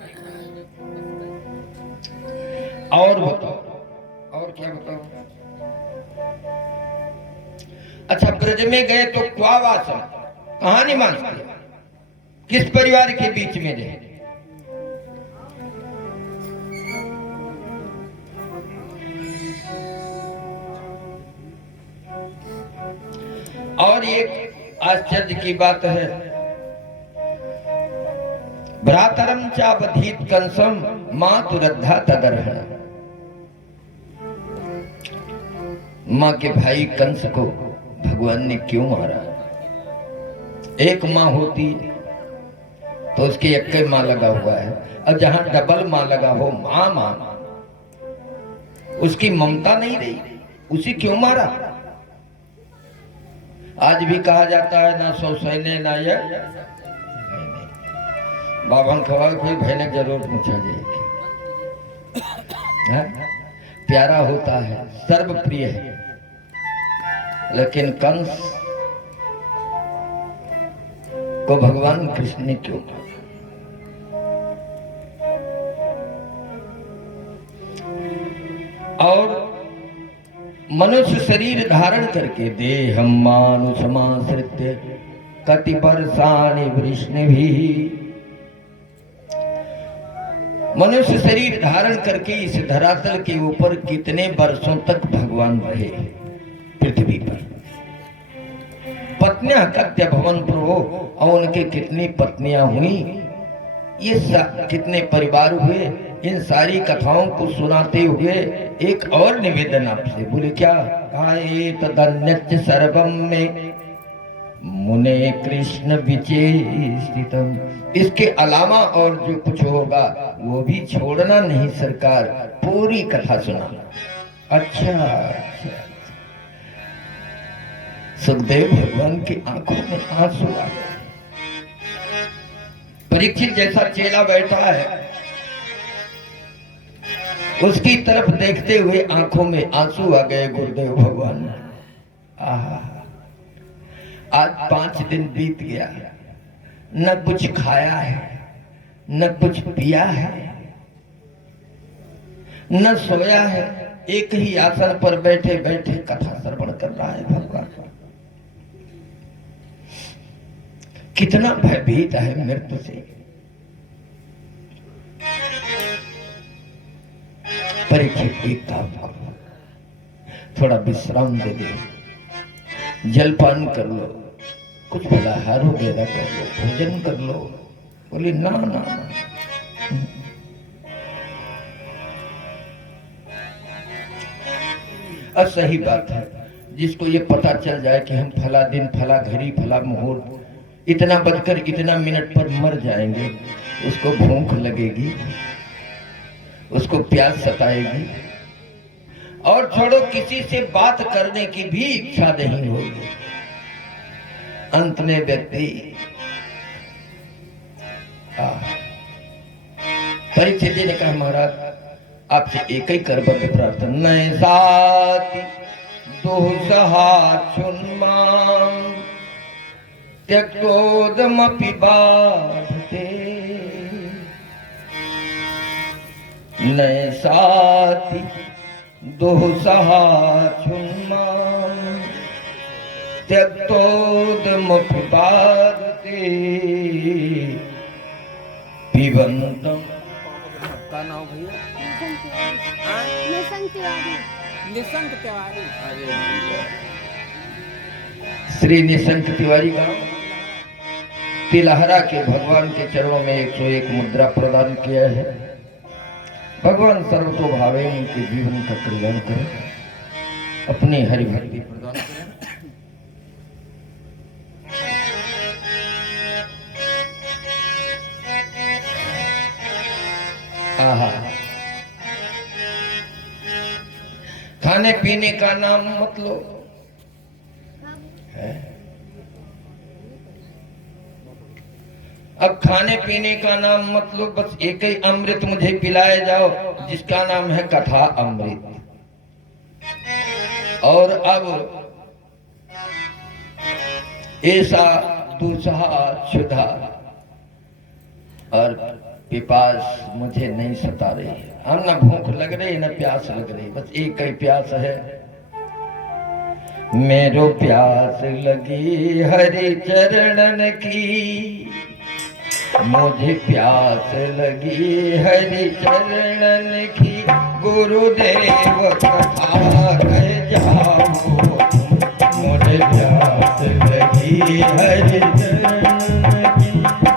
और बताओ, और क्या बताओ? अच्छा ब्रज में गए तो क्वावासम, कहां निवास किया? किस परिवार के बीच में रहे? और एक आश्चर्य की बात है, भ्रातरम चावधीत कंसम मातुरद्धा तदर्हण। मां के भाई कंस को भगवान ने क्यों मारा? एक मां होती तो उसकी एक ही मां लगा हुआ है, और जहां डबल मां लगा हो, मां मां, उसकी ममता नहीं रही, उसी क्यों मारा? आज भी कहा जाता है ना सौ सैन्य ना ये बाबन खबर कोई भैने जरूर पूछा जाएगी। प्यारा होता है, सर्वप्रिय है, लेकिन कंस को भगवान कृष्ण ने क्यों? और मनुष्य शरीर धारण करके देहम मानुषमाश्रित्य कति वर्षाणि वृष्णिभिः, मनुष्य शरीर धारण करके इस धरातल के ऊपर कितने वर्षों तक भगवान रहे पृथ्वी पर। पत्नियां कत्य भवन प्रभो, और उनके कितनी पत्नियां हुई, ये कितने परिवार हुए, इन सारी कथाओं को सुनाते हुए एक और निवेदन आपसे। बोले क्या? आए तदन्यच्च सर्वम में मुने कृष्ण विचेषितम। इसके अलावा और जो कुछ होगा वो भी छोड़ना नहीं सरकार, पूरी कथा सुनाना। अच्छा अच्छा। सुखदेव भगवान की आंखों में आंसू आ गए। परीक्षित जैसा चेला बैठा है, उसकी तरफ देखते हुए आंखों में आंसू आ गए गुरुदेव भगवान। आहा, आज 5 दिन बीत गया, न कुछ खाया है, न कुछ पिया है, न सोया है, एक ही आसन पर बैठे बैठे कथा श्रवण कर रहा है भगवान। कितना भयभीत है मृत्यु से। परीक्षित एक काम करो, थोड़ा विश्राम दे दो, जलपान कर लो, कुछ फलाहार वगैरह कर लो, भोजन कर लो। बोली ना ना ना, अब सही बात है। जिसको ये पता चल जाए कि हम फला दिन, फला घड़ी, फला मुहूर्त, इतना बजकर इतना मिनट पर मर जाएंगे, उसको भूख लगेगी, उसको प्यास सताएगी, और छोड़ो किसी से बात करने की भी इच्छा नहीं होगी। अंत में व्यक्ति परीक्षित जी ने कहा, महाराज आपसे एक ही करबद्ध प्रार्थना, नए साथी दुसहा चुन्मां त्यक्तोदमपि बाधते। नए साथी दुसहा चुन्मां त्यक्तोदमपि बाधते। पिबन्तम् का नाम भैया? निशंक तिवारी। श्री निशंक तिवारी का तिलहरा के भगवान के चरणों में 101 मुद्रा प्रदान किया है। भगवान सर्वतो भावे उनके जीवन का कल्याण करें, अपनी हरि भक्ति प्रदान करें। आहा, खाने पीने का नाम मत लो है। अब खाने पीने का नाम मत लो, बस एक ही अमृत मुझे पिलाए जाओ, जिसका नाम है कथा अमृत। और अब ऐसा दूसरा क्षुधा और पिपास मुझे नहीं सता रही है। हम न भूख लग रही न प्यास लग रही, बस एक ही प्यास है। मेरो प्यास लगी हरि चरणन की, मुझे प्यास लगी हरि चरणन की। गुरुदेव कथा कह जाओ, मुझे प्यास लगी हरि चरणन की।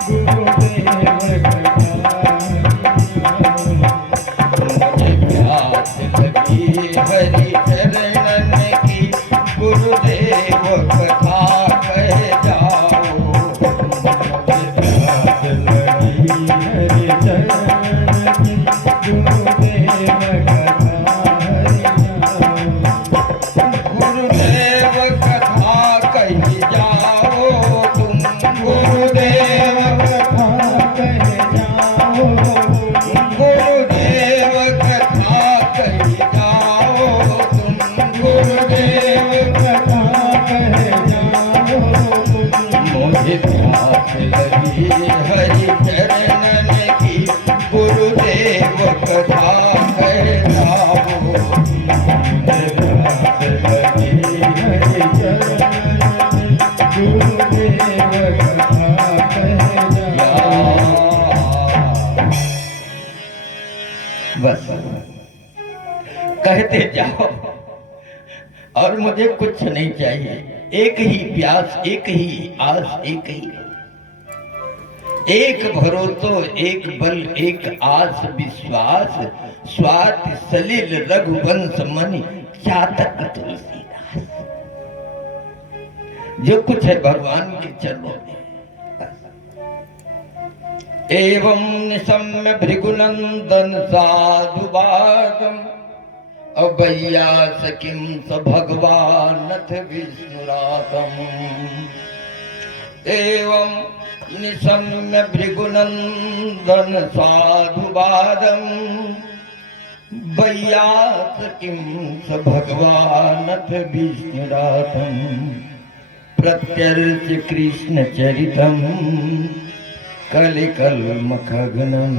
गुरुदेव हरि चरणन की, गुरुदेव कथा कह जाओ। प्यास लगी हरि चरणन की, गुरुदेव कथा गुरुदेव कथा कह जाओ तुम। गुरुदेव कथा कह जाओ, गुरुदेव कथा कह जाओ तुम। गुरुदेव कथा कह जाओ, मुझे प्यास लगी हरि चरणन की। गुरुदेव कथा कह जाओ, मुझे प्यास लगी हरि चरणन की। गुरुदेव कथा कह जाओ। बस कहते जाओ, और मुझे कुछ नहीं चाहिए। एक ही प्यास, एक ही आस, एक ही एक भरोसो एक बल एक आस विश्वास, स्वाति सलिल रघुवंश मणि चातक तुलसीदास। जो कुछ है भगवान के चरणों में। एवं निशम्य भृगुनंदन साधुवादम अवैयासकिं स भगवानथ विष्णुरातम। एवं निशम्य भृगुनंदन साधुवादम वैयासकिं स भगवानथ विष्णुरातम। प्रत्यर्च कृष्ण चरितम कलिकल्मखघ्नं।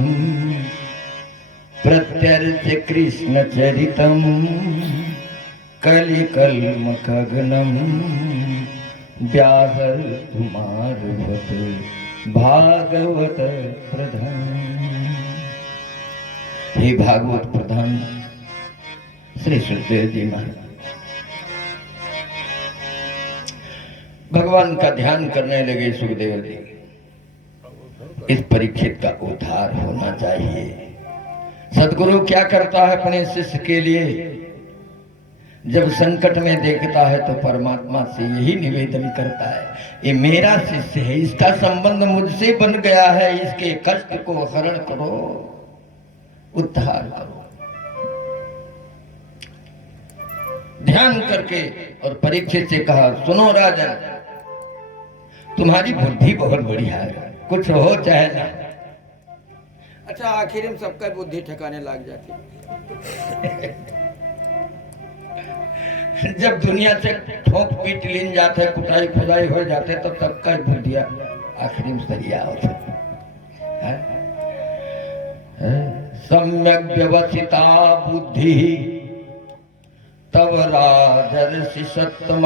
प्रत्यर्च कृष्ण चरितम कलिकल्मखघ्नं। व्याहर्तुमार्भत भागवत प्रधान। हे भागवत प्रधान श्री सुखदेव जी महाराज, भगवान का ध्यान करने लगे सुखदेव जी। इस परीक्षित का उद्धार होना चाहिए। सदगुरु क्या करता है अपने शिष्य के लिए? जब संकट में देखता है तो परमात्मा से यही निवेदन करता है, ये मेरा शिष्य है, इसका संबंध मुझसे बन गया है, इसके कष्ट को हरण करो, उद्धार करो। ध्यान करके और परीक्षित से कहा, सुनो राजन, तुम्हारी बुद्धि बहुत बढ़िया है, कुछ हो चाहे ना। अच्छा, आखिर में सबका बुद्धि ठिकाने लग जाती। जब दुनिया से ठोक पीट लीन जाते, कुटाई खुदाई हो जाते, तो सबका बुद्धिया आखिर में सरिया होता है। सम्यक व्यवस्थिता बुद्धि तब राजर्षि सत्तम।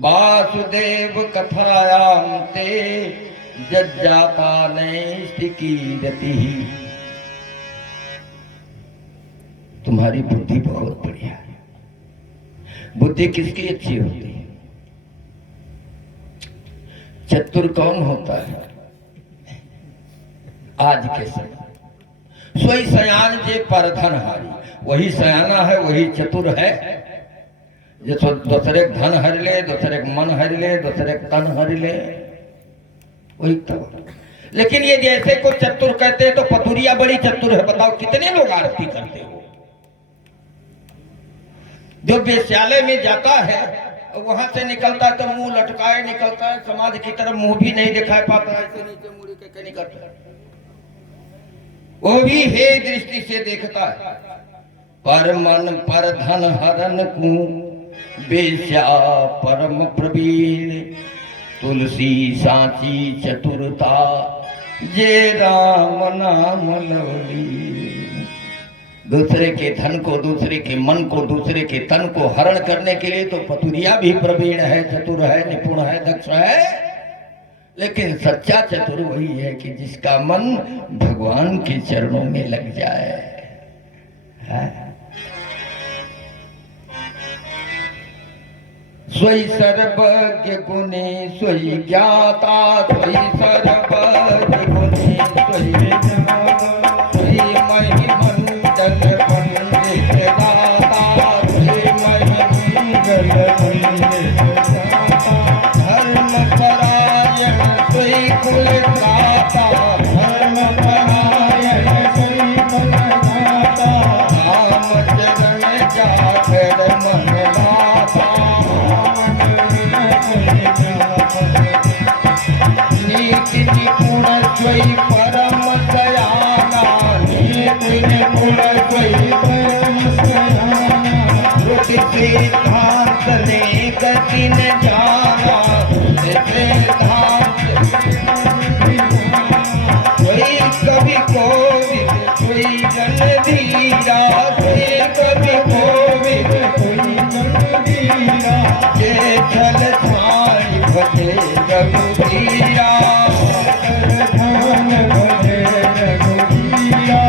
वासुदेव कथायाम ते जज्जापानैष्टिकीरति। तुम्हारी बुद्धि बहुत बढ़िया है। बुद्धि किसकी अच्छी होती है? चतुर कौन होता है आज के समय? सोई सयान जे परधन हारी। वही सयाना है, वही चतुर है। जो दूसरे धन हर ले, दूसरे मन हर ले, दूसरे तन हर ले, वही तो। लेकिन ये जैसे को चतुर कहते हैं तो पतुरिया बड़ी चतुर है। बताओ कितने लोग आरती करते हो? जो वेश्यालय में जाता है वहां से निकलता है तो मुंह लटकाए निकलता है, समाज की तरफ मुंह भी नहीं दिखा पाता है, ऐसे नीचे मुड़ी के निकलता है। वो भी हे दृष्टि से देखता है। पर मन पर धन हरन को वेश्या परम प्रवीण। तुलसी साची चतुरता जे राम नाम लवली। दूसरे के धन को, दूसरे के मन को, दूसरे के तन को हरण करने के लिए तो पतुरिया भी प्रवीण है, चतुर है, निपुण है, दक्ष है। लेकिन सच्चा चतुर वही है कि जिसका मन भगवान के चरणों में लग जाए। स्वयं सर्वज्ञ गुणे स्वयं ज्ञाता, स्वयं सर्वज्ञ गुणे स्वयं महिमंडल पंडित दाता, स्वयं महिमंडल पंडित दाता। धर्म परायण स्वयं कुल दाता, धर्म परायण स्वयं कुल दाता। राम चरण जाकर मन लाता, नीति निपुण स्वयं परम दयाला, नीति निपुण स्वयं परम दयाला। श्रुति सिद्धांत ने गति न जाना, सिद्धांत स्वयं कवि कोविद स्वयं जन धीरा, स्वयं कवि कोविद स्वयं जन धीरा। जे छल छाई भजे रघुवीरा, भजे रघुवीरा।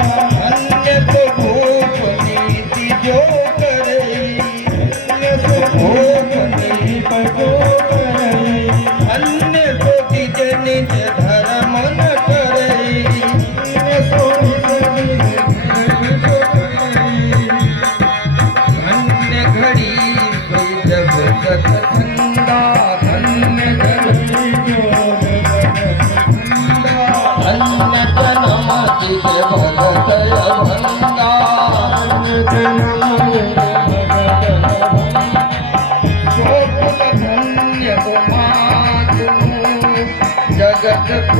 अन्य तो भूप नीति जो करे, अन्य तो भूप नीति जो करे। अन्य तो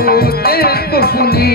होते सुपुनी